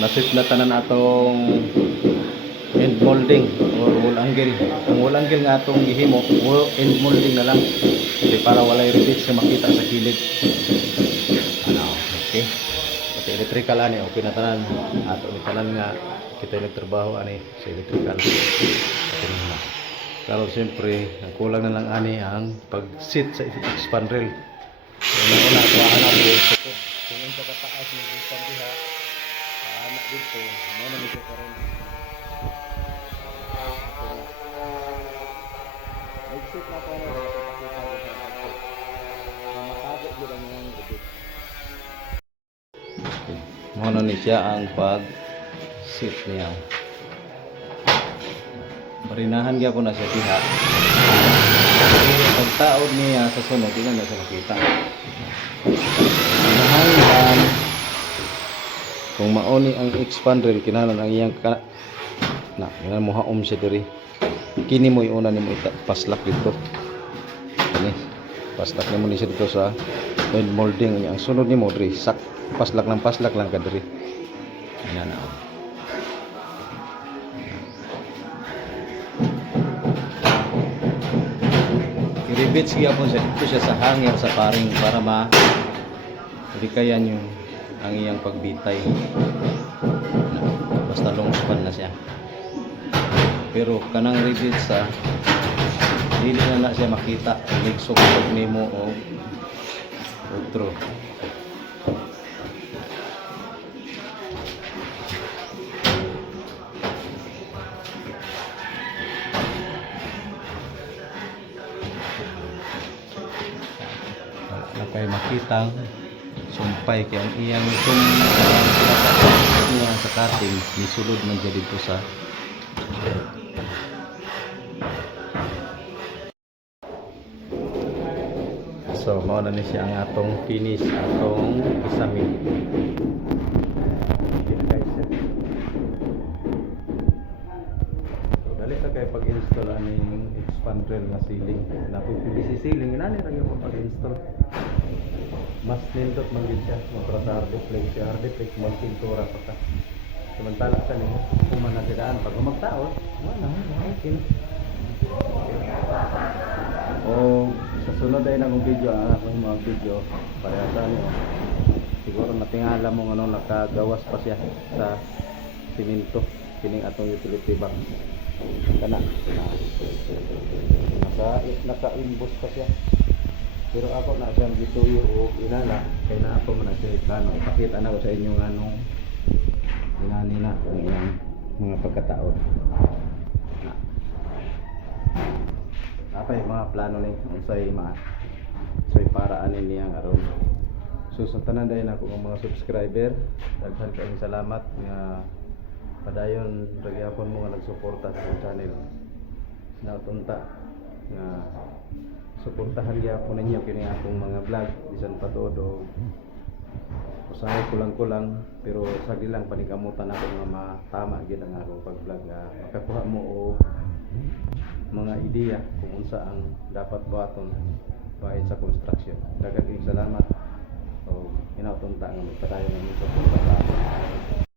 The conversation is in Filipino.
Nasit na tanan atong end molding or wall angle. Ang wall angle nga atong gihimo, end molding na lang. Kasi para walay rivets sa makita sa kilid. Ano, okay. Pati electrical ani, okay na tanan. Ato ni tanan nga kita nagtrabaho ani sa electrical. Pero siyempre, ang kulang na lang ani ang pag-sit sa expandrail. So, una, tuwaan natin yung support. Kung yung pagkataas ng expand diha, anak dito, muna nito pa rin. Nag-sit na po na ipakita ko sa pagkakit. Na makabot din ang mga gabit. Muna ni siya ang pag-sit niya. Marinahan niya ko na siya diha. Pagtaod niya sa sunod, tingnan na siya makita. Marinahan kung mauni ang expander kinahanglan ang iyang na mo haom siya diri. Kini mo una nimo paslak dito. Kani paslak nimo ni siya dito sa end molding. Ang sunod nimo diri sak paslak lang ka diri. Ayan na. I-rivets siya po siya sa hanger sa paring para ma-rikayan yung ang iyang pagbitay. Basta long span na siya. Pero kanang rivets sa dili na siya makita ligsok pag nimo o outro. Na kay makitang sumpay kay ang iyang niya sa cutting nisulod man dyan dito sa so mao na ni siya ang atong finish atong isami. So dali ta kay pag-install aning expander nga ceiling na PVC ceiling inani ra gyud pag-install. Mas nindot man din siya kontra sa hard deflex man pintura pa ka. Samantala sa nimo kung man nasidaan pag magtaos wala okay. O sa sunod ay nang video akong mga video para sa ano siguro natingala mo ano nakagawas pa siya sa simento kining atong utility box kana naka-imbos pa siya. Pero ako na siyang gituyo o inala kay na ako man siya plano ipakita na ko sa inyo nga nung inani na ang iyang mga pagkataon na apa yung mga plano ni unsay paraan niyang aron. So sa tanan dahil ako ang mga subscriber daghan kayong salamat nga padayon ragyapon mo nga nagsuporta sa channel na tunta nga suportahan gyapon ninyo kini akong mga vlog bisan pa todo usahay kulang pero sagi lang panikamutan ako nga matama gyud ang akong pag-vlog nga makakuha mo og mga ideya kung unsa ang dapat buhaton bahin sa construction. Daghang salamat o inatunta nga magpadayon ng suporta sa